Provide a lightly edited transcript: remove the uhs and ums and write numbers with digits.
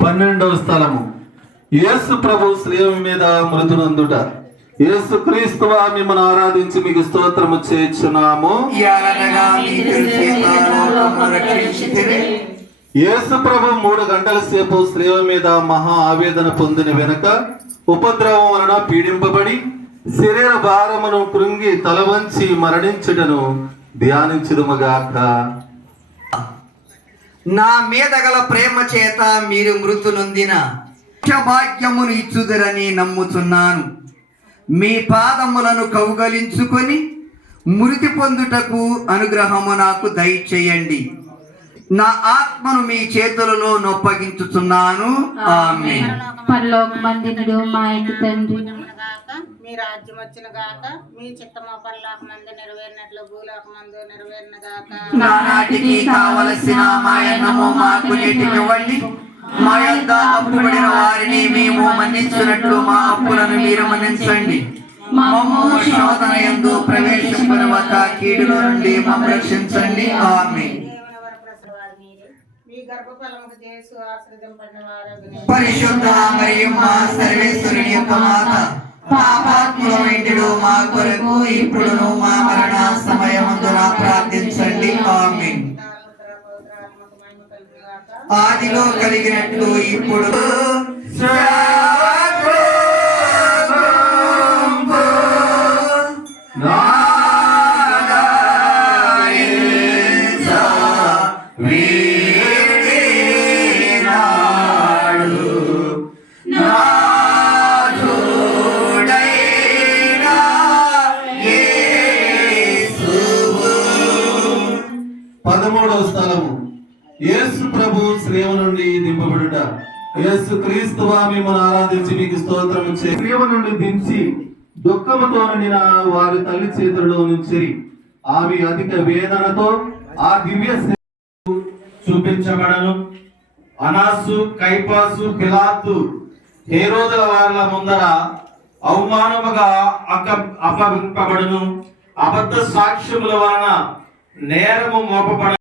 పన్నెండవ స్థలము యేసు ప్రభు శ్రీయం మీద మృదునందుట. యేసు క్రీస్తువా మిమ్మల్ని ఆరాధించి మీకు స్తోత్రము చేయుచున్నాము. యేసు ప్రభు 3 గంటల సేపు శ్రీయం మీద మహా ఆవేదన పొందిన వెనుక ఉపద్రవం వలన పీడింపబడి శరీర భారమును కృంగి తల వంచి మరణించుటను ధ్యానించుదుముగాక. నా మీద గల ప్రేమ చేత మీరు మృతు నొందిన భాగ్యమును ఇచ్చుదరని నమ్ముచున్నాను. మీ పాదములను కౌగలించుకొని మృతి పొందుటకు అనుగ్రహము నాకు దయచేయండి. నా ఆత్మను మీ చేతులలో నొప్పగించుచున్నాను. ఆమేన్. పరలోకమందుడు మా ఇంటి తండ్రి, మీ రాజ్యం వచ్చిన గాక, మీ చిత్తము పరలోకమందు నెరవేరినట్లు భూలోకమందు నెరవేరిన గాక. నానాటికి కావలసిన మా అన్నము మాకు నేటికివ్వండి. మా యొద్ద అప్పుబడిన వారిని మేము మన్నించినట్లు మా అప్పులను మీరు మన్నించండి. మమ్ము శోధన యందు ప్రవేశింపనివ్వక కీడులో నుండి మమ్ము రక్షించండి. ఆమేన్. మీ గర్భఫలముకు యేసు ఆశీర్వదింపబడిన వారగును. పరిశుద్ధ మరియమ్మ సర్వేశ్వరుని యొక్క మాత, పాపాత్ములమైనడు మా కొరకు ఇప్పుడును మా మరణ సమయమందున ప్రార్థించండి. ఆమేన్. ఆదిలో కలిగినట్లు ఇప్పుడు యేసు ప్రభు శ్రీవ నుండి దింపబడుట. యేసు క్రీస్తువా మిమ్మల్ని ఆరాధించి మీకు స్తోత్రము చేయ శ్రీవ నుండి దించి దుఃఖముతో నిండిన వారి తల్లి చేతుల్లో నుంచి ఆమె అధిక వేదనతో ఆ దివ్య చూపించబడను. అనాసు, కైపాసు, పిలాతు, హేరోదుల వారిల ముందర అవమానముగా అప్పగింపబడును. అబద్ధ సాక్ష్యముల వలన నేరము మోపబడ